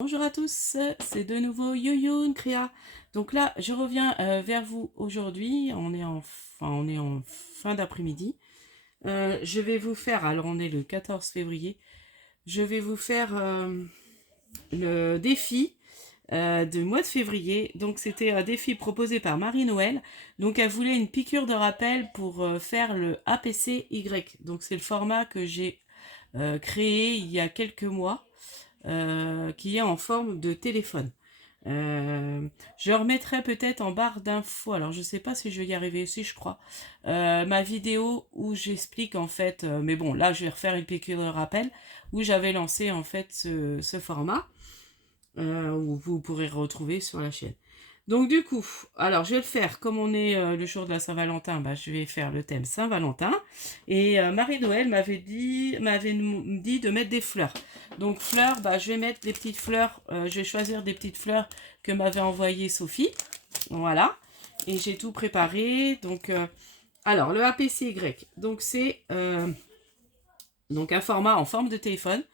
Bonjour à tous, c'est de nouveau YoYo Créa. Donc là, je reviens vers vous aujourd'hui. On est en fin d'après-midi. Je vais vous faire, alors on est le 14 février, je vais vous faire le défi du mois de février. Donc c'était un défi proposé par Marie-Noël. Donc elle voulait une piqûre de rappel pour faire le APCY. Donc c'est le format que j'ai créé il y a quelques mois. Qui est en forme de téléphone. Je remettrai peut-être en barre d'infos, alors je sais pas si je vais y arriver aussi, je crois, ma vidéo où j'explique en fait, mais bon, là je vais refaire une piqûre de rappel, où j'avais lancé en fait ce format, où vous pourrez retrouver sur la chaîne. Donc du coup, alors je vais le faire, comme on est le jour de la Saint-Valentin, bah, je vais faire le thème Saint-Valentin. Et Marie-Noël m'avait dit de mettre des fleurs. Donc fleurs, bah, je vais mettre des petites fleurs, je vais choisir des petites fleurs que m'avait envoyé Sophie. Voilà. Et j'ai tout préparé. Donc, alors le APCY, donc c'est donc un format en forme de téléphone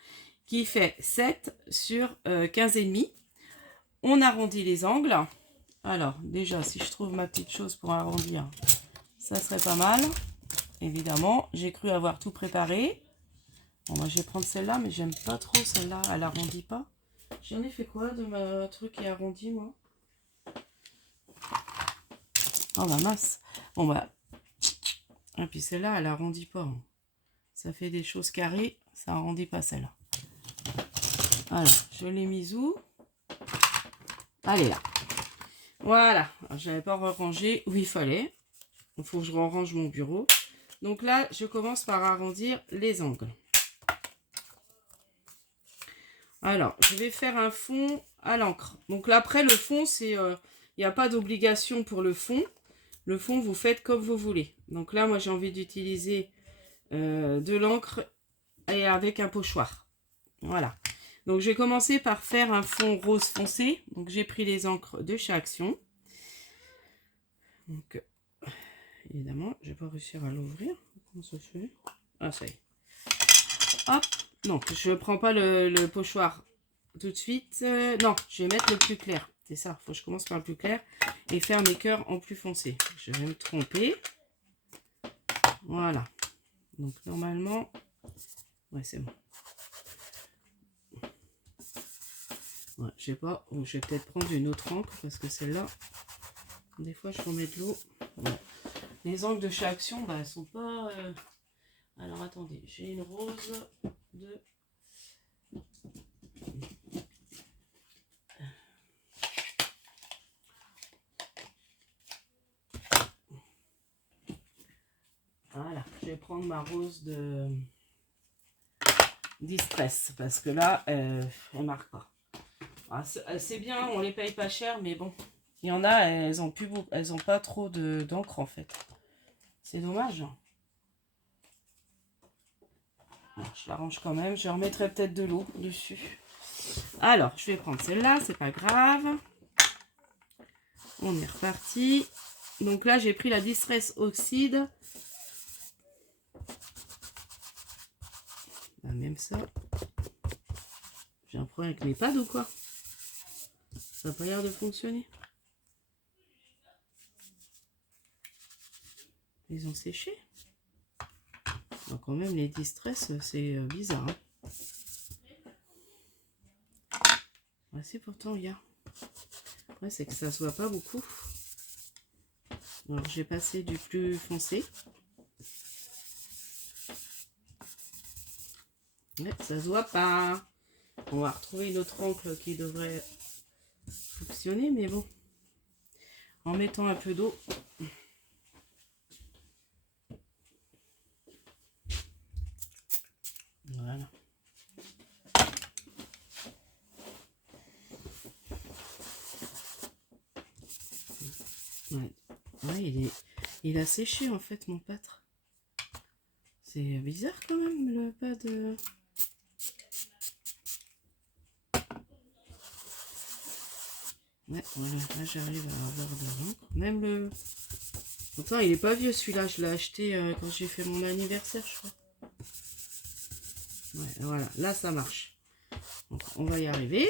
qui fait 7 sur 15,5. On arrondit les angles. Alors, déjà, si je trouve ma petite chose pour arrondir, ça serait pas mal. Évidemment, j'ai cru avoir tout préparé. Bon, moi, je vais prendre celle-là, mais j'aime pas trop celle-là. Elle arrondit pas. J'en ai fait quoi de ma truc qui arrondit, moi? Oh, bah mince. Bon, bah. Et puis celle-là, elle arrondit pas. Ça fait des choses carrées. Ça arrondit pas celle-là. Alors, je l'ai mise où? Elle est là. Voilà. Je n'avais pas rangé où il fallait. Il faut que je range mon bureau. Donc là, je commence par arrondir les angles. Alors, je vais faire un fond à l'encre. Donc là, après, le fond, c'est, il n'y a pas d'obligation pour le fond. Le fond, vous faites comme vous voulez. Donc là, moi, j'ai envie d'utiliser de l'encre et avec un pochoir. Voilà. Donc, je vais commencer par faire un fond rose foncé. Donc, j'ai pris les encres de chez Action. Donc, évidemment, je ne vais pas réussir à l'ouvrir. Comment ça se fait? Ah, ça y est. Hop. Non, je ne prends pas le pochoir tout de suite. Non, je vais mettre le plus clair. C'est ça, il faut que je commence par le plus clair et faire mes cœurs en plus foncé. Je vais me tromper. Voilà. Donc normalement, ouais, c'est bon. Ouais, je sais pas, je vais peut-être prendre une autre encre parce que celle-là, des fois je remets de l'eau. Ouais. Les encres de chez Action, bah, elles sont pas... Alors attendez, j'ai une rose de... Voilà, je vais prendre ma rose de Distress parce que là, elle marque pas. Ah, c'est bien, on les paye pas cher, mais bon, il y en a, elles ont pas trop d'encre en fait. C'est dommage. Bon, je la range quand même, je remettrai peut-être de l'eau dessus. Alors, je vais prendre celle-là, c'est pas grave. On est reparti. Donc là, j'ai pris la Distress Oxide. Bah, même ça. J'ai un problème avec mes pads ou quoi? Ça n'a pas l'air de fonctionner. Ils ont séché. Donc quand même, les Distress, c'est bizarre. Hein. Ouais, si pourtant, il y a. Ouais, c'est que ça se voit pas beaucoup. Alors, j'ai passé du plus foncé. Ouais, ça se voit pas. On va retrouver une autre encre qui devrait fonctionner, mais bon. En mettant un peu d'eau. Voilà. Ouais, ouais il a séché en fait mon pâtre. C'est bizarre quand même le pad. Ouais, voilà, là j'arrive à avoir de l'encre. Même le... Pourtant il est pas vieux celui-là, je l'ai acheté quand j'ai fait mon anniversaire je crois. Ouais, voilà, là ça marche. Donc on va y arriver.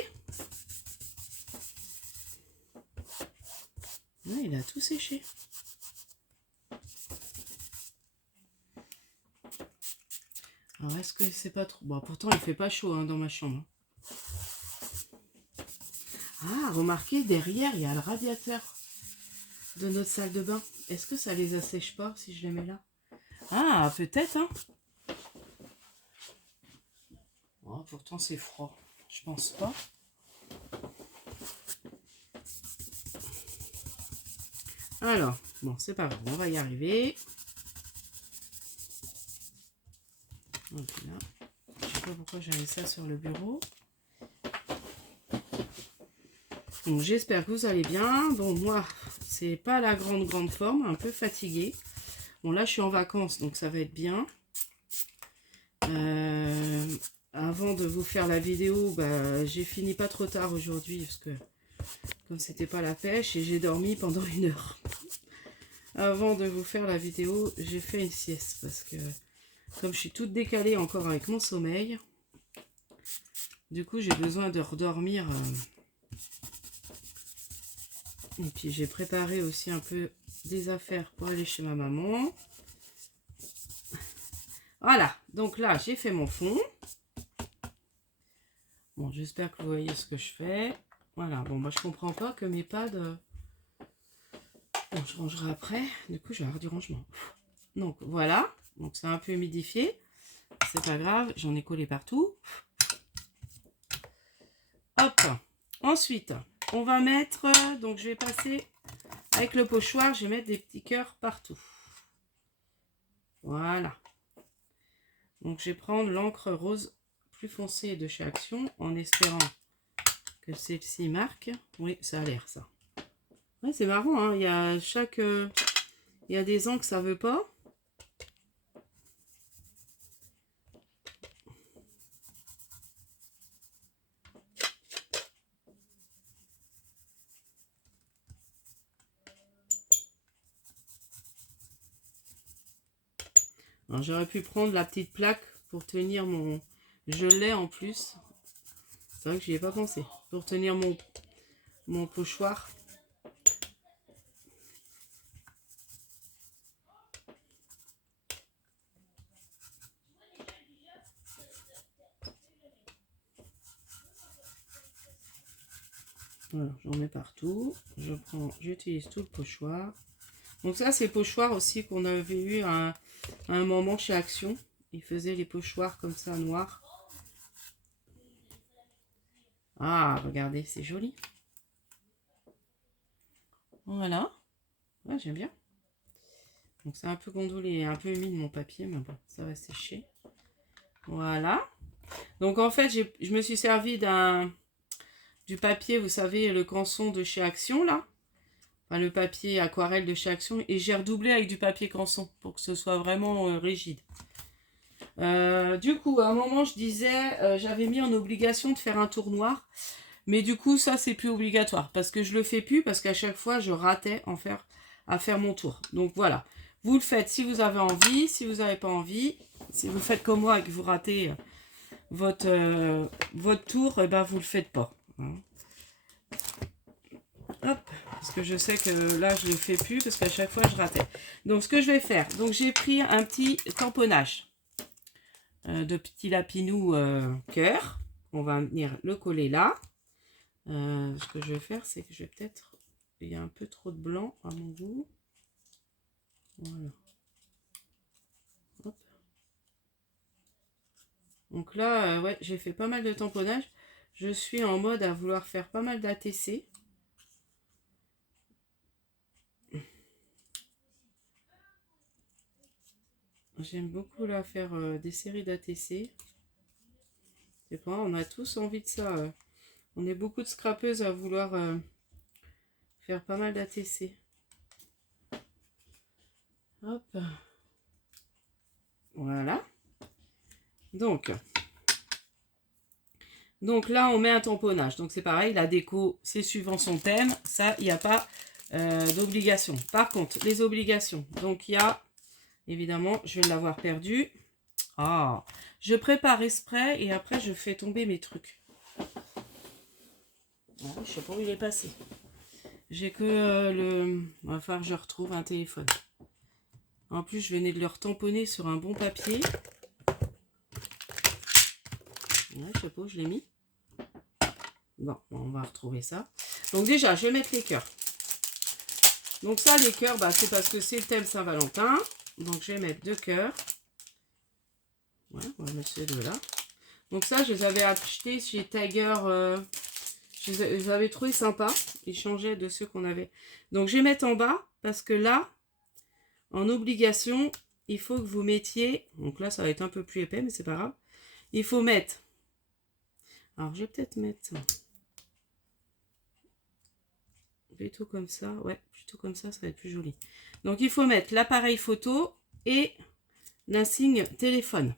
Ouais, il a tout séché. Alors, est-ce que c'est pas trop... Bon, pourtant, il fait pas chaud hein, dans ma chambre. Ah, remarquez, derrière, il y a le radiateur de notre salle de bain. Est-ce que ça les assèche pas si je les mets là? Ah, peut-être, hein. Oh, pourtant, c'est froid. Je pense pas. Alors, bon, c'est pas grave, on va y arriver. Donc là, je sais pas pourquoi j'ai mis ça sur le bureau. Donc j'espère que vous allez bien. Bon, moi, c'est pas la grande forme, un peu fatiguée. Bon, là, je suis en vacances, donc ça va être bien. Avant de vous faire la vidéo, bah, j'ai fini pas trop tard aujourd'hui, parce que comme c'était pas la pêche, et j'ai dormi pendant 1 heure. Avant de vous faire la vidéo, j'ai fait une sieste, parce que comme je suis toute décalée encore avec mon sommeil, du coup, j'ai besoin de redormir. Et puis, j'ai préparé aussi un peu des affaires pour aller chez ma maman. Voilà, donc là, j'ai fait mon fond. Bon, j'espère que vous voyez ce que je fais. Voilà, bon, moi, je comprends pas que mes pads... Bon, je rangerai après. Du coup, je vais avoir du rangement. Donc, voilà. Donc, c'est un peu humidifié. C'est pas grave, j'en ai collé partout. Hop. Ensuite, on va mettre... Donc, je vais passer avec le pochoir. Je vais mettre des petits cœurs partout. Voilà. Donc, je vais prendre l'encre rose plus foncée de chez Action en espérant que celle-ci marque. Oui, ça a l'air, ça. Ouais, c'est marrant, hein. Il y a chaque... il y a des ans que ça veut pas. Alors, j'aurais pu prendre la petite plaque pour tenir mon... Je l'ai en plus. C'est vrai que j'y ai pas pensé. Pour tenir mon pochoir. Voilà, j'en mets partout. J'utilise tout le pochoir. Donc ça, c'est le pochoir aussi qu'on avait eu à un moment chez Action. Ils faisaient les pochoirs comme ça, noirs. Ah, regardez, c'est joli. Voilà. Ouais, j'aime bien. Donc c'est un peu gondolé et un peu humide mon papier, mais bon, ça va sécher. Voilà. Donc en fait, je me suis servi du papier, vous savez, le canson de chez Action, là. Enfin, le papier aquarelle de chez Action. Et j'ai redoublé avec du papier canson pour que ce soit vraiment rigide. Du coup, à un moment, je disais, j'avais mis en obligation de faire un tour noir. Mais du coup, ça, c'est plus obligatoire. Parce que je le fais plus, parce qu'à chaque fois, je ratais à faire mon tour. Donc voilà. Vous le faites si vous avez envie. Si vous n'avez pas envie, si vous faites comme moi et que vous ratez votre tour, eh ben, vous le faites pas. Hein. Hop, parce que je sais que là, je le fais plus, parce qu'à chaque fois, je ratais. Donc, ce que je vais faire, donc j'ai pris un petit tamponnage de petit lapinou cœur. On va venir le coller là. Ce que je vais faire, c'est que je vais peut-être... Il y a un peu trop de blanc à mon goût. Voilà. Hop. Donc là, ouais, j'ai fait pas mal de tamponnage. Je suis en mode à vouloir faire pas mal d'ATC. J'aime beaucoup là faire des séries d'ATC. C'est pas, on a tous envie de ça. On est beaucoup de scrapeuses à vouloir faire pas mal d'ATC. Hop. Voilà. Donc là, on met un tamponnage. Donc c'est pareil, la déco, c'est suivant son thème. Ça, il n'y a pas d'obligation. Par contre, les obligations. Donc il y a, évidemment, je vais l'avoir perdu. Ah, je prépare exprès et après je fais tomber mes trucs. Ah, je sais pas où il est passé. j'ai que il va falloir que je retrouve un téléphone. En plus, je venais de le retamponner sur un bon papier. Ouais, je sais pas où je l'ai mis. Bon, on va retrouver ça. Donc déjà, je vais mettre les cœurs. Donc ça, les cœurs, bah, c'est parce que c'est le thème Saint-Valentin. Donc je vais mettre 2 cœurs. Ouais, on va mettre ces deux-là. Donc ça, je les avais achetés chez Tiger. Je les avais trouvés sympas. Ils changeaient de ceux qu'on avait. Donc je vais mettre en bas parce que là, en obligation, il faut que vous mettiez... Donc là, ça va être un peu plus épais, mais c'est pas grave. Il faut mettre... Alors, je vais peut-être mettre... Plutôt comme ça. Ouais, plutôt comme ça va être plus joli. Donc, il faut mettre l'appareil photo et l'insigne téléphone.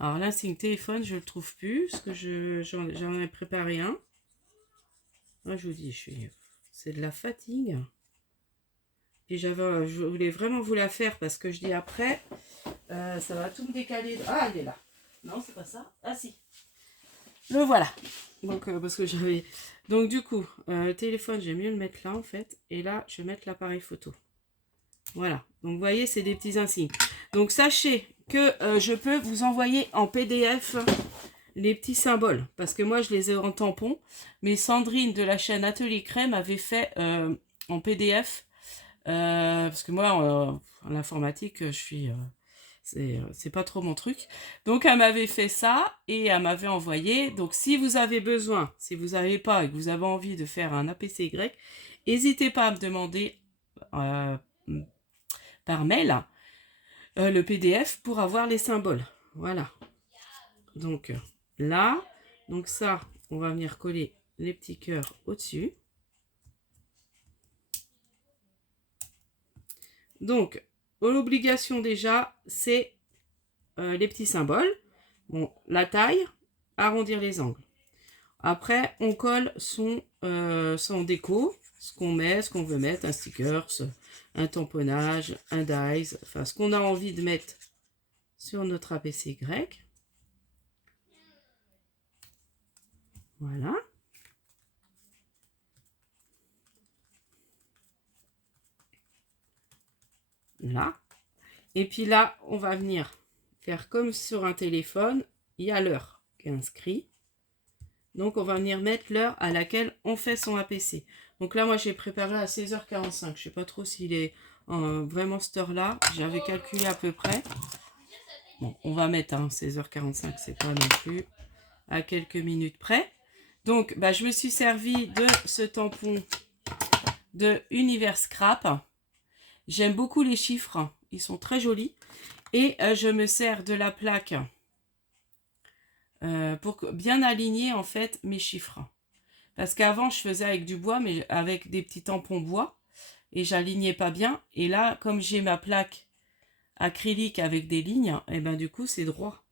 Alors, l'insigne téléphone, je ne le trouve plus parce que j'en ai préparé un. Moi, je vous dis, c'est de la fatigue. Puis je voulais vraiment vous la faire parce que je dis après, ça va tout me décaler. Ah, elle est là. Non, c'est pas ça. Ah, si. Le voilà. Donc, parce que j'avais... Donc, du coup, le téléphone, j'aime mieux le mettre là, en fait. Et là, je vais mettre l'appareil photo. Voilà. Donc, vous voyez, c'est des petits insignes. Donc, sachez que je peux vous envoyer en PDF les petits symboles. Parce que moi, je les ai en tampon. Mais Sandrine de la chaîne Atelier Crème avait fait en PDF. Parce que moi, en informatique, je suis... c'est pas trop mon truc. Donc, elle m'avait fait ça et elle m'avait envoyé. Donc, si vous avez besoin, si vous n'avez pas et que vous avez envie de faire un APCY, n'hésitez pas à me demander par mail le PDF pour avoir les symboles. Voilà. Donc, là, donc ça, on va venir coller les petits cœurs au-dessus. Donc, l'obligation déjà, c'est les petits symboles. Bon, la taille, arrondir les angles. Après, on colle son déco, ce qu'on met, ce qu'on veut mettre, un sticker, un tamponnage, un dies, enfin ce qu'on a envie de mettre sur notre APCY. Voilà. Là. Et puis là, on va venir faire comme sur un téléphone, il y a l'heure qui est inscrite. Donc, on va venir mettre l'heure à laquelle on fait son APC. Donc là, moi, j'ai préparé à 16h45. Je ne sais pas trop s'il est vraiment cette heure-là. J'avais calculé à peu près. Bon, on va mettre 16h45. C'est pas non plus à quelques minutes près. Donc, bah, je me suis servi de ce tampon de Univers Scrap. J'aime beaucoup les chiffres. Ils sont très jolis. Et je me sers de la plaque pour bien aligner en fait mes chiffres. Parce qu'avant je faisais avec du bois, mais avec des petits tampons bois, et j'alignais pas bien. Et là, comme j'ai ma plaque acrylique avec des lignes, et ben du coup c'est droit.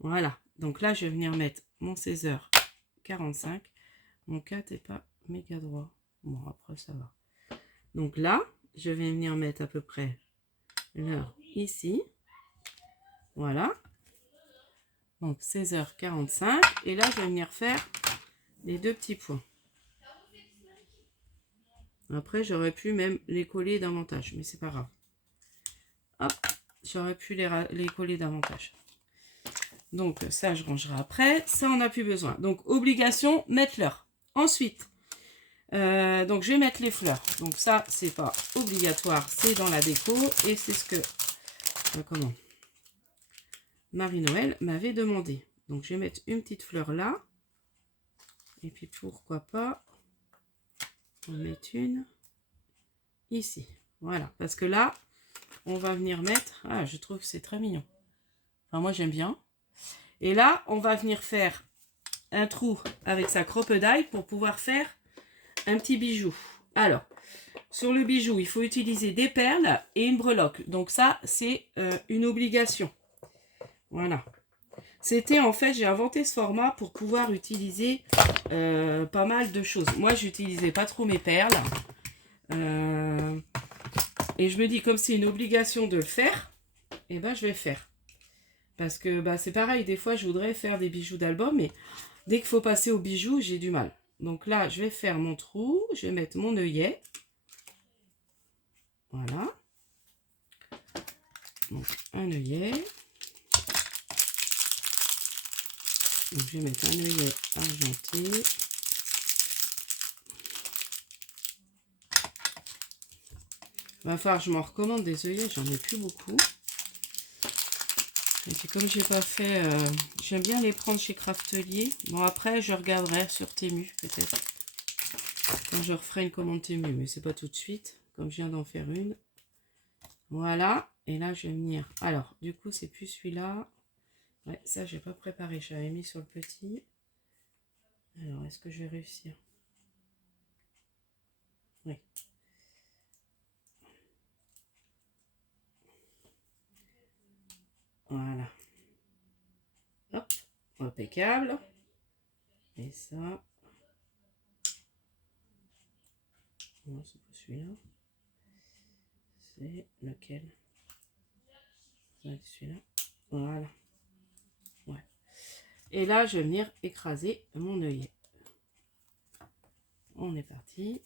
Voilà. Donc là je vais venir mettre mon 16h45. Mon 4 n'est pas méga droit. Bon, après ça va. Donc là, je vais venir mettre à peu près l'heure ici. Voilà. Donc 16h45. Et là, je vais venir faire les deux petits points. Après, j'aurais pu même les coller davantage, mais c'est pas grave. Hop, j'aurais pu les coller davantage. Donc ça, je rangerai après. Ça, on n'a plus besoin. Donc, obligation, mettre l'heure. Ensuite, donc je vais mettre les fleurs. Donc ça, c'est pas obligatoire, c'est dans la déco. Et c'est ce que... comment Marie-Noël m'avait demandé. Donc, je vais mettre une petite fleur là. Et puis, pourquoi pas en mettre une ici. Voilà. Parce que là, on va venir mettre... Ah, je trouve que c'est très mignon. Enfin, moi, j'aime bien. Et là, on va venir faire un trou avec sa crocodile pour pouvoir faire un petit bijou. Alors, sur le bijou, il faut utiliser des perles et une breloque. Donc, ça, c'est une obligation. Voilà. C'était en fait, j'ai inventé ce format pour pouvoir utiliser pas mal de choses. Moi, j'utilisais pas trop mes perles. Et je me dis, comme c'est une obligation de le faire, eh ben, je vais faire. Parce que bah, c'est pareil, des fois, je voudrais faire des bijoux d'album, mais dès qu'il faut passer aux bijoux, j'ai du mal. Donc là, je vais faire mon trou. Je vais mettre mon œillet. Voilà. Donc, un œillet. Donc, je vais mettre un œillet argenté. Va falloir que je m'en recommande des œillets, j'en ai plus beaucoup. Et puis comme j'ai pas fait, j'aime bien les prendre chez Craftelier. Bon après je regarderai sur Temu peut-être. Quand je referai une commande Temu, mais c'est pas tout de suite, comme je viens d'en faire une. Voilà, et là je vais venir. Alors du coup c'est plus celui-là. Ouais, ça j'ai pas préparé, j'avais mis sur le petit. Alors est-ce que je vais réussir? Oui. Voilà. Hop, impeccable. Et ça. Non, c'est pas celui-là. C'est lequel? Celui-là. Voilà. Ouais. Et là, je vais venir écraser mon œillet. On est parti.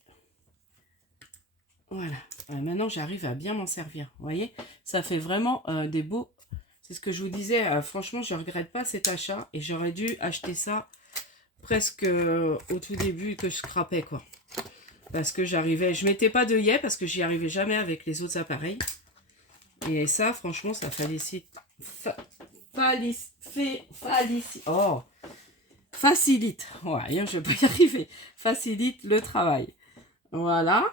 Voilà. Maintenant, j'arrive à bien m'en servir. Vous voyez, ça fait vraiment des beaux... C'est ce que je vous disais. Franchement, je ne regrette pas cet achat. Et j'aurais dû acheter ça presque au tout début que je scrapais, quoi. Parce que j'arrivais... Je mettais pas d'œillet parce que j'y arrivais jamais avec les autres appareils. Et ça, franchement, ça facilite... Facilite. Ouais, je vais pas y arriver. Facilite le travail. Voilà.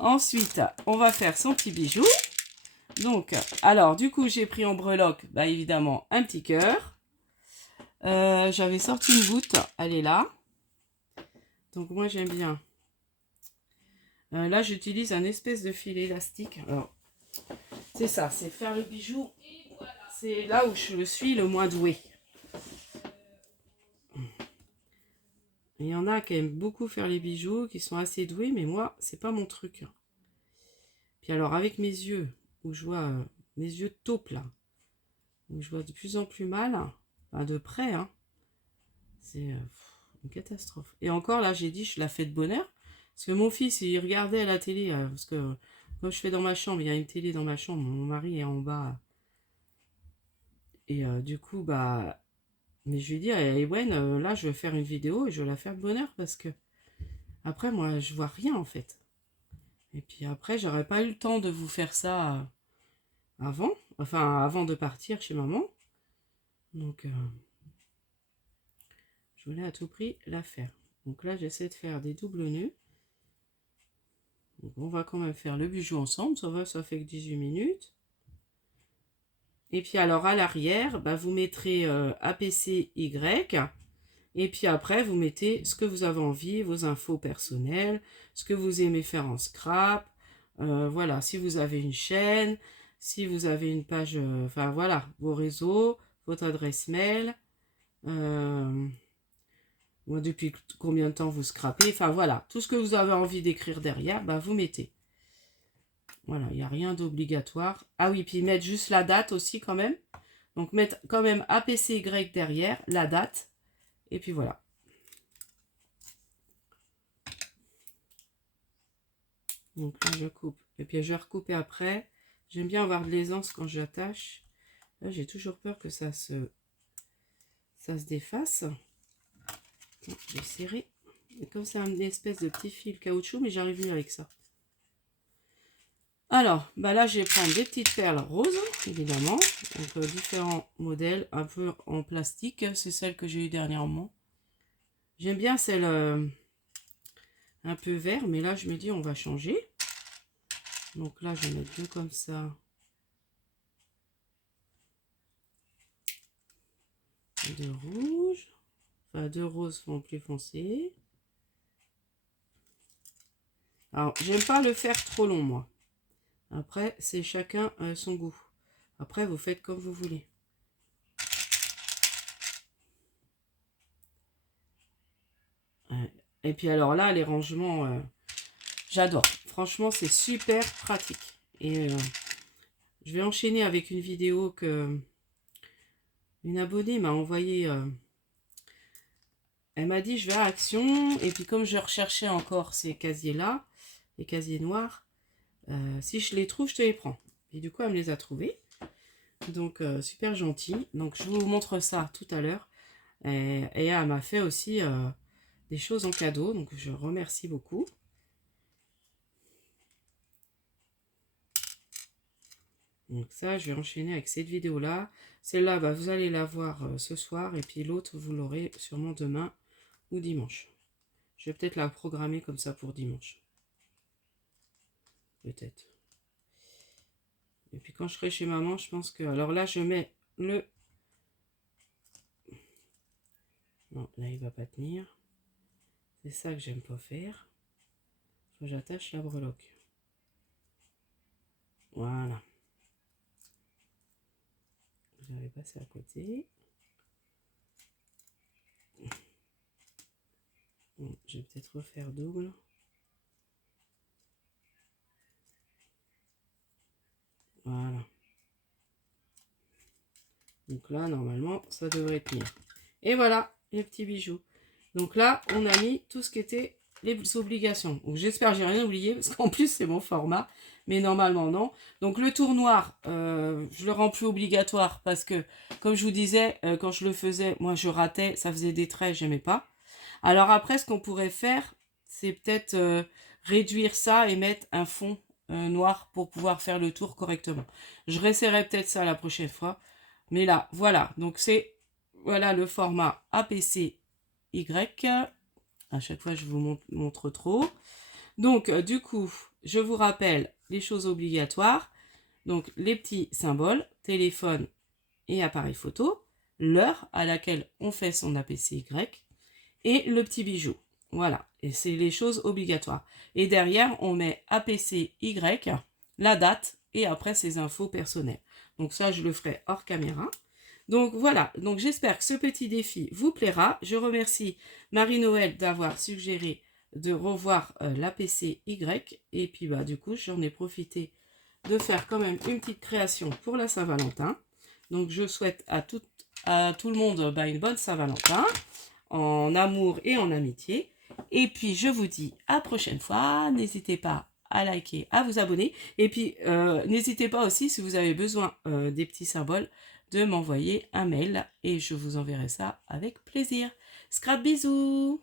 Ensuite, on va faire son petit bijou. Donc, alors, du coup, j'ai pris en breloque, bah, évidemment, un petit cœur. J'avais sorti une goutte, elle est là. Donc, moi, j'aime bien. Là, j'utilise un espèce de fil élastique. Alors, c'est ça, c'est faire le bijou. C'est là où je suis le moins douée. Il y en a qui aiment beaucoup faire les bijoux, qui sont assez doués, mais moi, c'est pas mon truc. Puis alors, avec mes yeux, où je vois mes yeux taupes là, où je vois de plus en plus mal, enfin de près, hein, c'est une catastrophe. Et encore là, j'ai dit, je la fais de bonheur, parce que mon fils, il regardait à la télé, parce que comme je fais dans ma chambre, il y a une télé dans ma chambre, mon mari est en bas, et du coup, bah, mais je lui ai dit, Ewen, là, je vais faire une vidéo et je vais la faire de bonheur, parce que après, moi, je vois rien en fait. Et puis après, j'aurais pas eu le temps de vous faire ça avant, enfin avant de partir chez maman. Donc, je voulais à tout prix la faire. Donc là, j'essaie de faire des doubles nœuds. Donc, on va quand même faire le bijou ensemble. Ça va, ça fait que 18 minutes. Et puis alors, à l'arrière, bah, vous mettrez APCY. Et puis après, vous mettez ce que vous avez envie, vos infos personnelles, ce que vous aimez faire en scrap. Voilà, si vous avez une chaîne, si vous avez une page, enfin voilà, vos réseaux, votre adresse mail, depuis combien de temps vous scrapez, enfin voilà, tout ce que vous avez envie d'écrire derrière, bah, vous mettez. Voilà, il n'y a rien d'obligatoire. Ah oui, puis mettre juste la date aussi quand même. Donc mettre quand même APCY derrière, la date. Et puis voilà. Donc là, je coupe. Et puis je vais recouper après. J'aime bien avoir de l'aisance quand j'attache. Là, j'ai toujours peur que ça se défasse. Je vais serrer. Et comme c'est une espèce de petit fil caoutchouc, mais j'arrive mieux avec ça. Alors, bah là, je vais prendre des petites perles roses, évidemment. Donc, différents modèles, un peu en plastique. C'est celle que j'ai eu dernièrement. J'aime bien celle un peu vert, mais là, je me dis, on va changer. Donc là, je vais mettre deux comme ça. Deux rouges. Enfin, deux roses font plus foncé. Alors, j'aime pas le faire trop long, moi. Après, c'est chacun son goût. Après, vous faites comme vous voulez. Et puis alors là, les rangements, j'adore. Franchement, c'est super pratique. Et je vais enchaîner avec une vidéo que une abonnée m'a envoyée. elle m'a dit, je vais à Action. Et puis, comme je recherchais encore ces casiers-là, les casiers noirs, si je les trouve, je te les prends. Et du coup, elle me les a trouvés. Donc, super gentil. Donc, je vous montre ça tout à l'heure. Et elle m'a fait aussi des choses en cadeau. Donc, je remercie beaucoup. Donc ça, je vais enchaîner avec cette vidéo-là. Celle-là, bah, vous allez la voir ce soir. Et puis l'autre, vous l'aurez sûrement demain ou dimanche. Je vais peut-être la programmer comme ça pour dimanche. Peut-être. Et puis quand je serai chez maman, je pense que... Alors là, je mets le... Non, là, il va pas tenir. C'est ça que j'aime pas faire. J'attache la breloque. Voilà. J'avais passé à côté. Bon, je vais peut-être refaire double. Voilà. Donc là, normalement, ça devrait tenir. Et voilà, les petits bijoux. Donc là, on a mis tout ce qui était les obligations. Donc j'espère que j'ai rien oublié, parce qu'en plus, c'est mon format. Mais normalement, non. Donc le tour noir, je le rends plus obligatoire, parce que, comme je vous disais, quand je le faisais, moi, je ratais, ça faisait des traits, j'aimais pas. Alors après, ce qu'on pourrait faire, c'est peut-être réduire ça et mettre un fond noir pour pouvoir faire le tour correctement. Je réessayerai peut-être ça la prochaine fois. Mais là, voilà. Donc c'est voilà le format APC-Y. À chaque fois, je vous montre trop. Donc, du coup, je vous rappelle les choses obligatoires. Donc, les petits symboles, téléphone et appareil photo, l'heure à laquelle on fait son APC-Y et le petit bijou. Voilà, et c'est les choses obligatoires. Et derrière, on met APC-Y, la date et après ses infos personnelles. Donc ça, je le ferai hors caméra. Donc voilà, donc j'espère que ce petit défi vous plaira. Je remercie Marie-Noël d'avoir suggéré de revoir l'APC-Y. Et puis bah du coup, j'en ai profité de faire quand même une petite création pour la Saint-Valentin. Donc je souhaite à tout le monde une bonne Saint-Valentin, en amour et en amitié. Et puis je vous dis à la prochaine fois. N'hésitez pas à liker, à vous abonner. Et puis n'hésitez pas aussi, si vous avez besoin des petits symboles, de m'envoyer un mail et je vous enverrai ça avec plaisir. Scrap bisous!